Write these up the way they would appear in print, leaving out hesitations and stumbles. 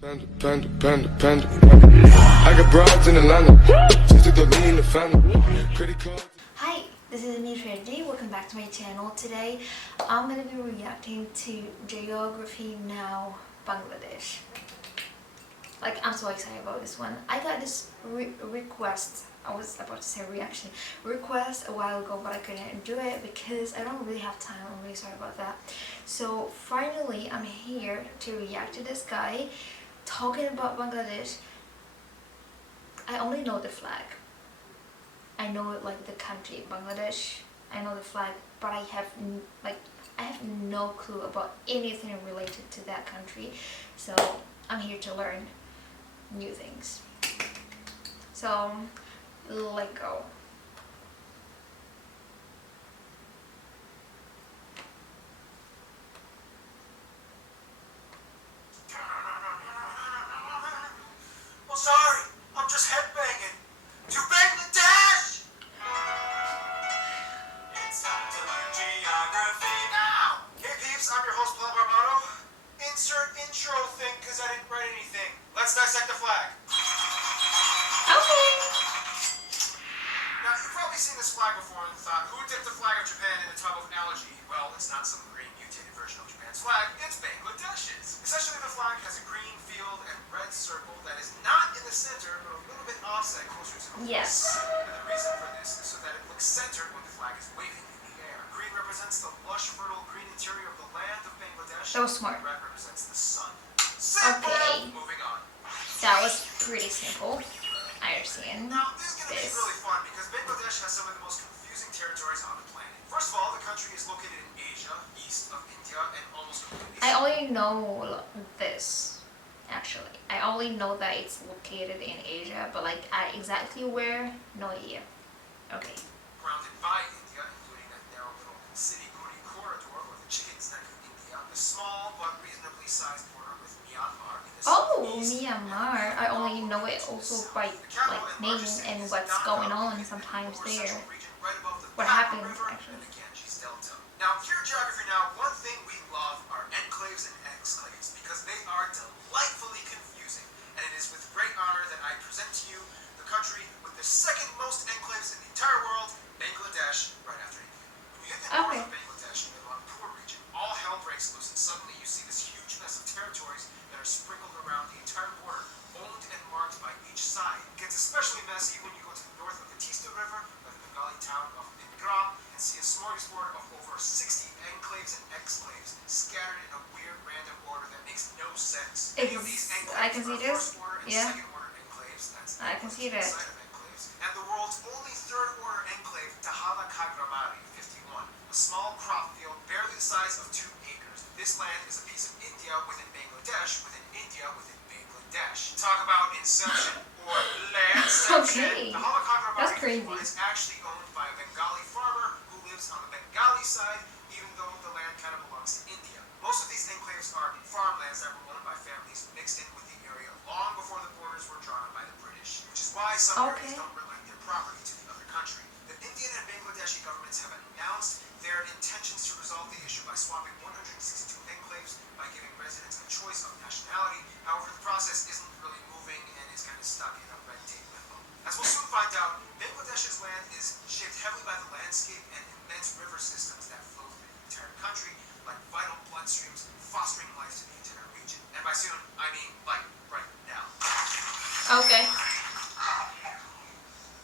I got broads in Atlanta. Just to lean the family. Credit cards. Hi, this is Topography. Welcome back to my channel. Today, I'm gonna be reacting to Geography Now Bangladesh. Like, I'm so excited about this one. I got this request. I was about to say reaction request a while ago, but I couldn't do it because I don't really have time. I'm really sorry about that. So finally, I'm here to react to this guy talking about Bangladesh. I only know the flag. I know like the country Bangladesh. I know the flag, but I have no clue about anything related to that country. So I'm here to learn new things. So let go. Well, sorry, I'm just headbanging. To Bangladesh! It's time to learn geography now! Hey peeps, I'm your host, Paul Barbato. Insert intro thing, because I didn't write anything. Let's dissect the flag. Okay. Now, you've probably seen this flag before and thought, who dipped the flag of Japan in a tub of algae? Well, it's not some green mutated version of Japan's flag, it's Bangladesh's. Essentially, the flag has a green field and red circle that is not in the center, but a little bit offset closer to the Yes. And the reason for this is so that it looks centered when the flag is waving in the air. Green represents the lush, fertile green interior of the land of Bangladesh. That was smart. Red represents the sun. Simple! Okay. Moving on. That was pretty simple. I understand. Now, this is going to be this. really fun because Bangladesh has some of the most confusing territories on the planet. First of all, the country is located in Asia, east of India, and almost completely. I only know this, actually. I only know that it's located in Asia, but like exactly where, no idea. Okay. Surrounded by India, including that narrow little city-Guri corridor, or the chicken's neck of India, the small but reasonably sized border with Myanmar in the Oh, southeast. Myanmar. I only know it also by like name and what's going on sometimes there. What happened, actually. Now, here at Geography Now, one thing we love are enclaves and exclaves because they are delightfully confusing. And it is with great honor that I present to you the country with the second most enclaves in the entire world, Bangladesh, right after India. When you hit the north of Bangladesh in the Rampur region, all hell breaks loose and suddenly you see this huge mess of territories that are sprinkled around the entire border, owned and marked by each side. It gets especially messy when you go to the north of the Tista River, by the Bengali town of Bengram, and see a smorgasbord of over 60 enclaves and exclaves scattered in a weird random order that makes no sense. Many of these enclaves I can see are this. first order and Yeah. second order enclaves. That's I can see that. inside of enclaves. And the world's only third order enclave, Holic, 51, a small crop field barely the size of 2 acres. This land is a piece of India within Bangladesh within India within Bangladesh. Talk about inception or landception. Okay. The Holic That's crazy. is actually owned by a Bengali farmer who lives on the Bengali side, even though the land kind of belongs to India. Most of these enclaves are farmlands that were owned by families mixed in with the area long before the borders were drawn by the British, which is why some areas don't relate their property to the other country. The Indian and Bangladeshi governments have announced their intentions to resolve the issue by swapping 162 enclaves by giving residents a choice of nationality. However, the process isn't really moving and is kind of stuck in a red tape limbo. As we'll soon find out, Bangladesh's land is shaped heavily by the landscape and immense river systems that flow through the entire country, like vital bloodstreams fostering life to the entire region. And by soon, I mean like right now. Okay.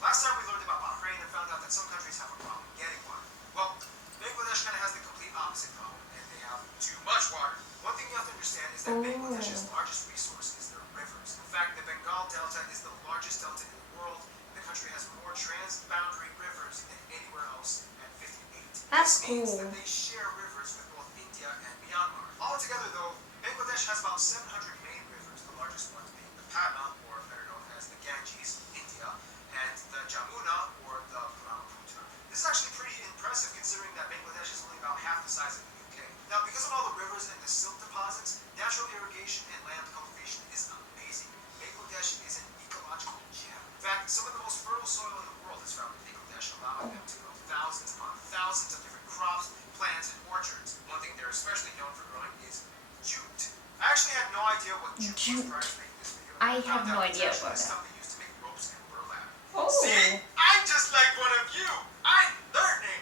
Last time we learned about Bahrain and found out that some countries have a problem getting water. Well, Bangladesh kind of has the complete opposite problem, and they have too much water. One thing you have to understand is that Bangladesh's largest resource is their rivers. In fact, the Bengal Delta is the largest delta in the world. The country has more transboundary rivers than anywhere else at 58. That's this means cool. that they share rivers with both India and Myanmar. Altogether, though, Bangladesh has about 700 main rivers, the largest ones being the Padma, or better known as the Ganges, India, and the Jamuna, or the Brahmaputra. This is actually pretty impressive considering that Bangladesh is only about half the size of the UK. Now, because of all the rivers and the silt deposits, natural irrigation and land cultivation is amazing. Bangladesh is an ecological gem. In fact, some of the most fertile soil in the world is found in Bangladesh, allowing them to grow thousands upon thousands of different crops, plants, and orchards. One thing they're especially known for growing is jute. I actually had no idea Jute. prior to making this video, I have found no out idea it's actually about the that. stuff they use to make ropes and burlap. Oh. See? I'm just like one of you. I'm learning.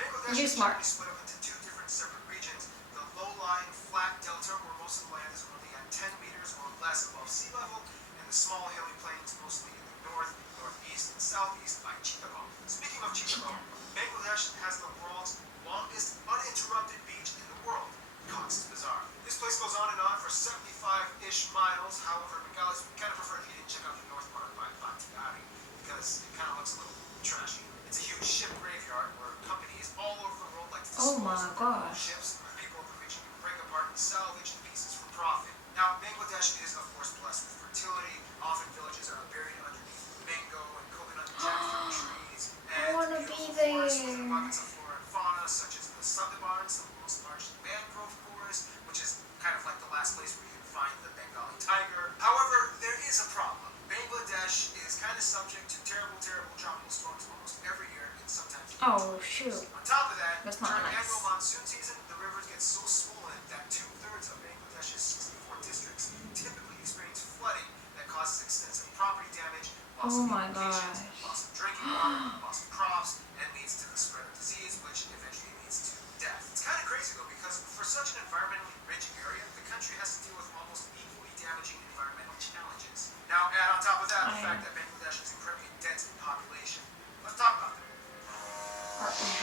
Bangladesh You're is smart. generally split up into two different separate regions. The low-lying flat delta, where most of the land is only at 10 meters or less above sea level, and the small hilly plains, mostly in the north, northeast, and southeast, like Chittagong. Speaking of Chittagong, Bangladesh has the world's longest uninterrupted beach in the world. Cox's Bazar. This place goes on and on for 75-ish miles. However, Bengalis kind of prefer if you didn't check out the north part by Bhattacharya because it kind of looks a little trashy. It's a huge ship graveyard where companies all over the world like to Oh dispose my of gosh. ships where people of the region can break apart and salvage the pieces for profit. Now, Bangladesh is of course blessed with fertility. Often villages are buried underneath mango and coconut and jackfruit trees. I And wanna be beautiful forests with there. abundance of flora and fauna, such as the Sundarbans, the world's largest mangrove forest, which is kind of like the last place where you can find the Bengali tiger. However, there is a problem. Bangladesh is kind of subject to terrible, terrible tropical storms almost every year, and sometimes Oh shoot. on top of that, That's not during nice. annual monsoon season, the rivers get so swollen that 2/3 of Bangladesh's 64 districts typically experience flooding that causes extensive property damage, loss Oh of my communications, gosh. loss of drinking water, loss of crops, and leads to the spread of disease, which eventually leads to death. It's kind of crazy though, because for such an environmentally rich area, the country has to deal with almost equally damaging environmental challenges. Now, add on top of that the fact that Bangladesh is incredibly dense in population. Let's talk about that.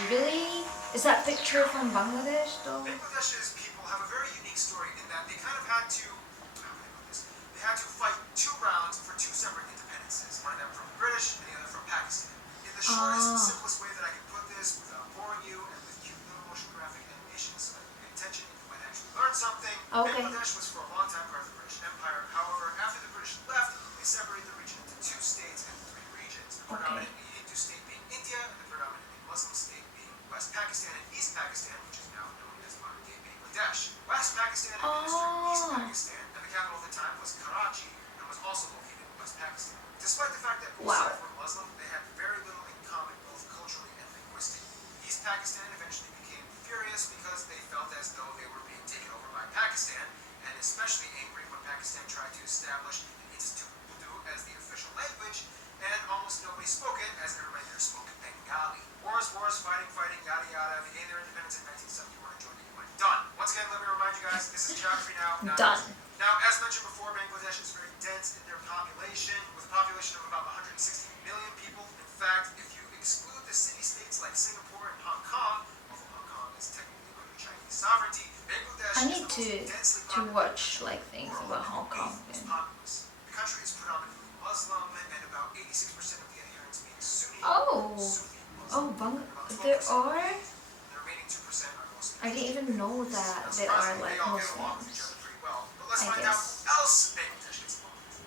Really? Is that picture from Bangladesh though? Bangladesh's people have a very unique story in that they kind of had to, how can I put this? They had to fight 2 rounds for 2 separate independences, one of them from the British and the other from Pakistan. In the shortest, simplest way that I can put this, without boring you, and with cute little motion graphic animations so that you pay attention and you might actually learn something, Okay. Bangladesh was for a long time part of the British Empire. However, after the British left, they separated the region into 2 states and 3 regions. The predominantly Hindu state being India, and the predominantly Muslim state being West Pakistan and East Pakistan, which is now known as modern-day Bangladesh. West Pakistan administered East Pakistan, and the capital of the time was Karachi, and was also located in West Pakistan. Despite the fact that both Wow. sides were Muslim, they had very little in common both culturally and linguistically. East Pakistan eventually became furious because they felt as though they were being taken over by Pakistan, and especially angry when Pakistan tried to establish and institute Urdu as the official language, and almost nobody spoke it, as everybody there spoke Bengali. Wars, fighting, yada yada. They gained their independence in 1971 and joined the UN. Done. Once again, let me remind you guys, this is geography now. Not Done. Now, as mentioned before, Bangladesh is very dense in their population, with a population of about 160 million people. In fact, if you exclude the city-states like Singapore and Hong Kong, although Hong Kong is technically under Chinese sovereignty, Bangladesh I need is the most densely to populated watch country like in the things world about and Hong Kong. the eighth most populous. The country is predominantly Muslim, and about 86% of the adherents being Sunni. Oh. Sufi Oh, Muslim. About there 12% are? The remaining 2% are Muslim. I didn't even know that Now, there are surprisingly, like they all get along with each Muslims. other pretty well. But let's I find out guess. who else Bangladesh gets along with.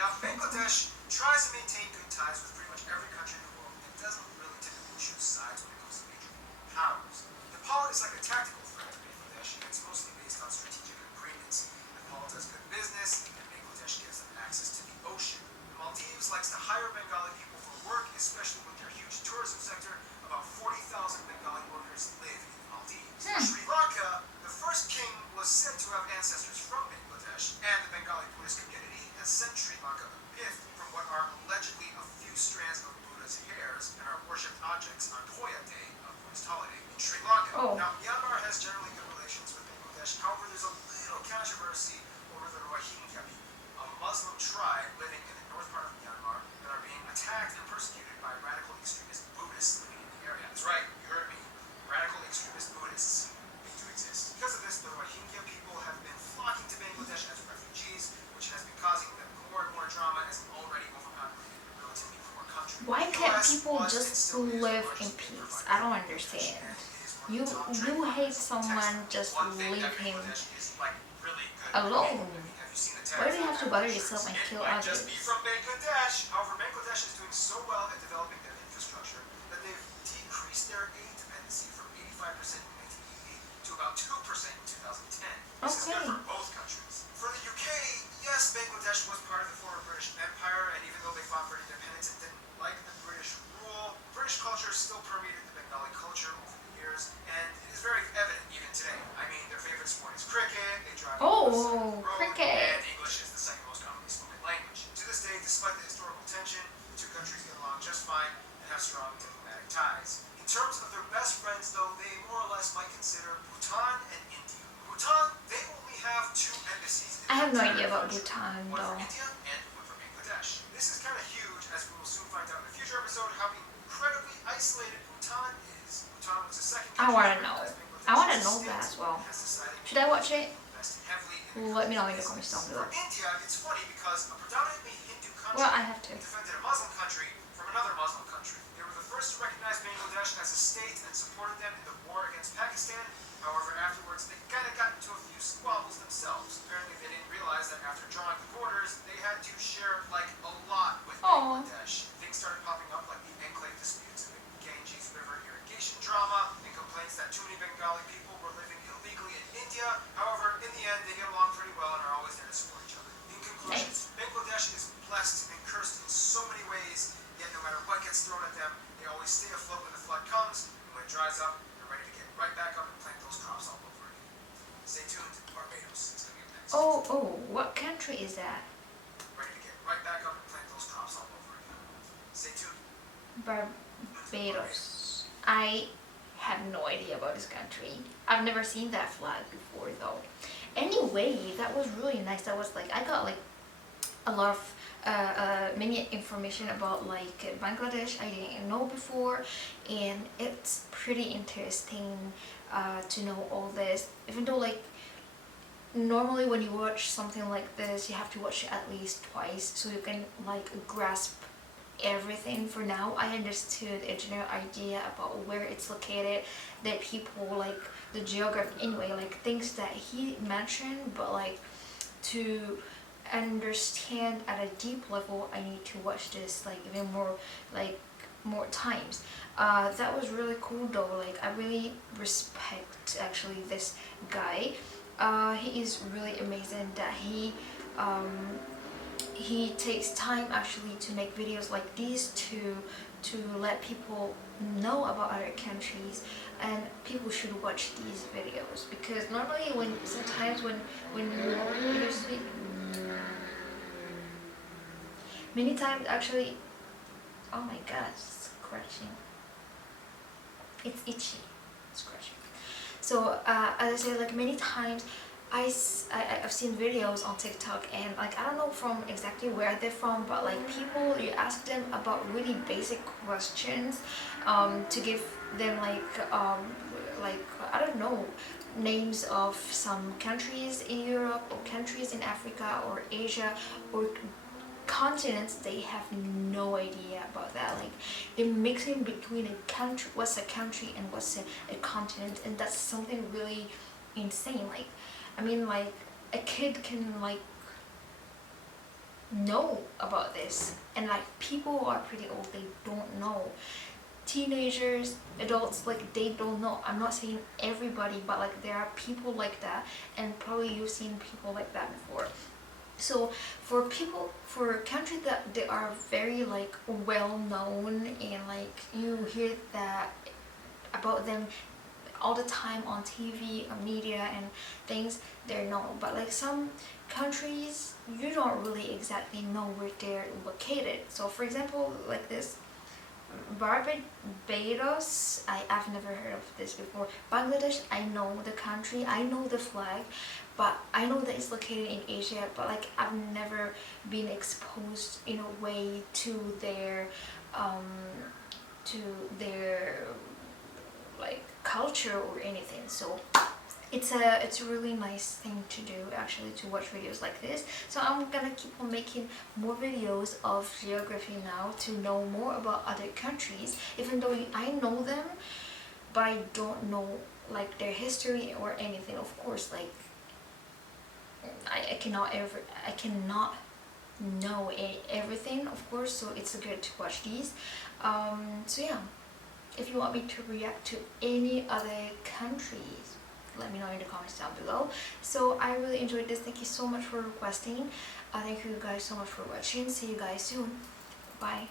Now, Bangladesh tries to maintain good ties with pretty much every country in the world and doesn't really typically choose sides when it comes to major world powers. Nepal is like a tactical threat to Bangladesh, and it's mostly based on strategic agreements. Nepal does good business, and Bangladesh gives them access to the ocean. The Maldives likes to hire Bengali people for work, especially with their huge tourism sector. About 40,000 Bengali workers live in the Maldives. Sri Lanka, the first king was said to have ancestors from Bangladesh, and the Bengali Buddhist community has sent Sri Lanka a gift from what are allegedly a few strands of Buddha's hairs and are worshipped objects on Hoya Day, a Buddhist holiday in Sri Lanka. Oh. Now, Myanmar has generally good relations with Bangladesh. However, there's a little controversy over the Rohingya people, a Muslim tribe living in the north part of Myanmar that are being attacked and persecuted by radical extremist Buddhists living in the area. That's right, you heard me. Radical extremist Buddhists. They do exist. Because of this, the Rohingya people have been flocking to Bangladesh as refugees, which has been causing them more and more drama as an already overpopulated and relatively poor country. Why The can't US people was and just still is live the in largest peace? provider I don't of understand. Bangladesh, and it is one of You the top you trading hate partners of someone, Texas. just One thing leave that him Bangladesh is like really good alone. at. I mean, have you seen the Why do you have to bother tags? yourself and It kill might others? just be from Bangladesh. However, Bangladesh is doing so well at developing their infrastructure that they've decreased their aid dependency from 85% in 1988 to about 2% in 2010. This is good Okay. for both countries. For the UK, yes, Bangladesh was part of the former British Empire, and even though they fought for independence and didn't like the British rule, British culture still permeated the Bengali culture over the years, and it is very evident even today. I mean, their favorite sport is driving Oh, on the side of the road, cricket. and English is the second most commonly spoken language. To this day, despite the historical tension, the two countries get along just fine and have strong diplomatic ties. In terms of their best friends, though, they more or less might consider Bhutan and India. Bhutan, they only have 2 embassies in I have no the idea entire about country. Bhutan One for though. India and one for Bangladesh. This is kind of huge, as we will soon find out in a future episode how incredibly isolated Bhutan is. Bhutan was the second I country wanna to know. recognize I wanna Bangladesh know as a that state as well. and has decided Should I watch it? to invest heavily in the Let me know in the country's comments down business. below. For India, it's funny because a predominantly Hindu country Well, I have to. defended a Muslim country from another Muslim country. They were the first to recognize Bangladesh as a state and supported them in the war against Pakistan. However, afterwards, they kind of got into a few squabbles themselves. Apparently, they didn't realize that after drawing the borders, they had to share, like, a lot with Aw. Bangladesh. Things started popping up, like the enclave disputes and the Ganges River irrigation drama, and complaints that too many Bengali people were living illegally in India. However, in the end, they get along pretty well and are always there to support each other. In conclusion, Nice. Bangladesh is blessed and cursed in so many ways, yet no matter what gets thrown at them, they always stay afloat when the flood comes, and when it dries up, they're ready to get right back up and plant those crops all over again. Stay tuned, Barbados is coming up next. Oh, what country is that? Ready to get right back up and plant those crops all over again. Stay tuned. Barbados. I have no idea about this country. I've never seen that flag before though. Anyway, that was really nice. That was like, I got like a lot of many information about like Bangladesh I didn't know before, and it's pretty interesting to know all this, even though like normally when you watch something like this you have to watch it at least twice so you can like grasp everything. For now I understood a general idea about where it's located, that people like the geography anyway, like things that he mentioned, but like to understand at a deep level I need to watch this like even more times. That was really cool though. Like I really respect actually this guy. He is really amazing that he takes time actually to make videos like these to let people know about other countries, and people should watch these videos because normally sometimes when you speak many times actually, oh my god, it's scratching, it's itchy, scratching. So as I said, like many times I've seen videos on TikTok, and like I don't know from exactly where they're from, but like people, you ask them about really basic questions to give them like I don't know, names of some countries in Europe or countries in Africa or Asia or continents. They have no idea about that. Like they're mixing between a country, what's a country and what's a continent, and that's something really insane. Like I mean, like a kid can like know about this, and like people who are pretty old, they don't know. Teenagers, adults, like they don't know. I'm not saying everybody, but like there are people like that, and probably you've seen people like that before. So for people, for countries that they are very like well known, and like you hear that about them all the time on TV or media and things, they're known. But like some countries, you don't really exactly know where they're located. So for example, like this Barbados, I've never heard of this before. Bangladesh, I know the country, I know the flag, but I know that it's located in Asia, but like I've never been exposed in a way to their like culture or anything. So it's a really nice thing to do actually, to watch videos like this. So I'm gonna keep on making more videos of geography now to know more about other countries, even though I know them, but I don't know like their history or anything. Of course, like I cannot know everything, of course, so it's good to watch these. So yeah, if you want me to react to any other countries, let me know in the comments down below. So I really enjoyed this. Thank you so much for requesting. Thank you guys so much for watching. See you guys soon. Bye.